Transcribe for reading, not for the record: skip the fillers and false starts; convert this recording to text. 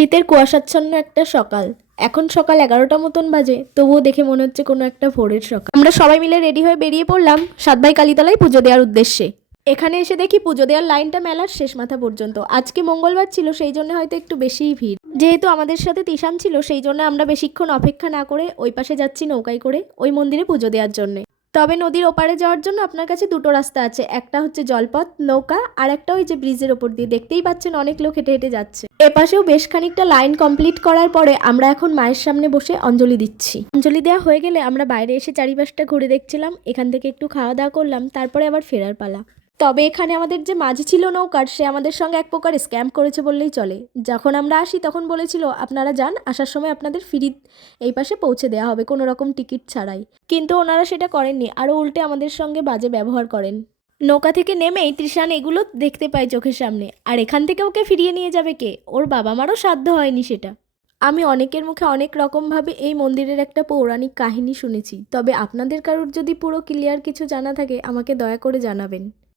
শীতের কুয়াশাচ্ছন্ন একটা সকাল। এখন সকাল 11টা মতন বাজে, তবুও দেখে মনে হচ্ছে কোনো একটা ভোরের সকাল। আমরা সবাই মিলে রেডি হয়ে বেরিয়ে পড়লাম সাতভাই কালীতলায় পুজো দেওয়ার উদ্দেশ্যে। এখানে এসে দেখি পুজো দেওয়ার লাইনটা মেলার শেষ মাথা পর্যন্ত। আজকে মঙ্গলবার ছিল, সেই জন্য হয়তো একটু বেশিই ভিড়। যেহেতু আমাদের সাথে তিশান ছিল, সেই জন্য আমরা বেশিক্ষণ অপেক্ষা না করে ওই পাশে যাচ্ছি নৌকায় করে ওই মন্দিরে পুজো দেওয়ার জন্য। তবে নদীর ওপারে যাওয়ার জন্য আপনার কাছে দুটো রাস্তা আছে, একটা হচ্ছে জলপথ নৌকা, আর একটা ওই যে ব্রিজের ওপর দিয়ে দেখতেই পাচ্ছেন অনেক লোক হেঁটে হেঁটে যাচ্ছে। এপাশেও বেশ খানিকটা লাইন কমপ্লিট করার পরে আমরা এখন মায়ের সামনে বসে অঞ্জলি দিচ্ছি। অঞ্জলি দেওয়া হয়ে গেলে আমরা বাইরে এসে চারিপাশটা ঘুরে দেখছিলাম, এখান থেকে একটু খাওয়া দাওয়া করলাম, তারপরে আবার ফেরার পালা। তবে এখানে আমাদের যে মাঝি ছিল নৌকার, সে আমাদের সঙ্গে এক প্রকার স্ক্যাম করেছে বললেই চলে। যখন আমরা আসি তখন বলেছিল আপনারা যান, আসার সময় আপনাদের ফ্রি এই পাশে পৌঁছে দেওয়া হবে কোনো রকম টিকিট ছাড়াই। কিন্তু ওনারা সেটা করেননি, আরও উল্টে আমাদের সঙ্গে বাজে ব্যবহার করেন। নৌকা থেকে নেমেই তৃষান এগুলো দেখতে পায় চোখের সামনে, আর এখান থেকে ওকে ফিরিয়ে নিয়ে যাবে কে? ওর বাবা মারও সাধ্য হয়নি সেটা। আমি অনেকের মুখে অনেক রকমভাবে এই মন্দিরের একটা পৌরাণিক কাহিনী শুনেছি, তবে আপনাদের কারোর যদি পুরো ক্লিয়ার কিছু জানা থাকে আমাকে দয়া করে জানাবেন।